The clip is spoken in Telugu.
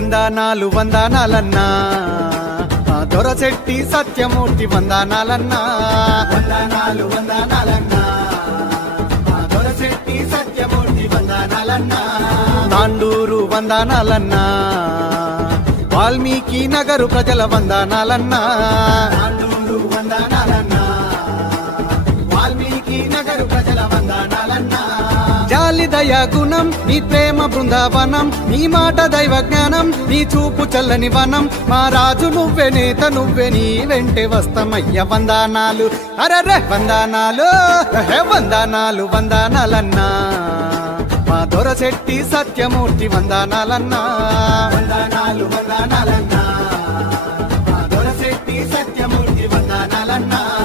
వందనాలు వందనాలన్నా. ఆ దొరచెట్టి సత్యమూర్తి వందనాలన్నా. వందనాలు వందనాలన్నా. ఆ దొరచెట్టి సత్యమూర్తి వందనాలన్నా. తాండూరు వందనాలన్నా. వాల్మీకి నగరు ప్రజల వందనాలన్నా. తాండూరు వందనాలన్నా. వాల్మీకి నగరు ప్రజల వందనాలు దయ గుణం నీ ప్రేమ బృందావనం నీ మాట దైవ జ్ఞానం నీ చూపు చల్లని వనం. మా రాజు నువ్వే నేత నువ్వే నీ వెంటే వస్తమయ్య వందానాలు. అరరే వందానాలు వందానాలు వందానాలన్నా. మా దొర దొరశెట్టి సత్యమూర్తి వందానాలన్నా. వందానాలు వందానాలన్నా. మా దొర దొరశెట్టి సత్యమూర్తి వందానాలన్నా.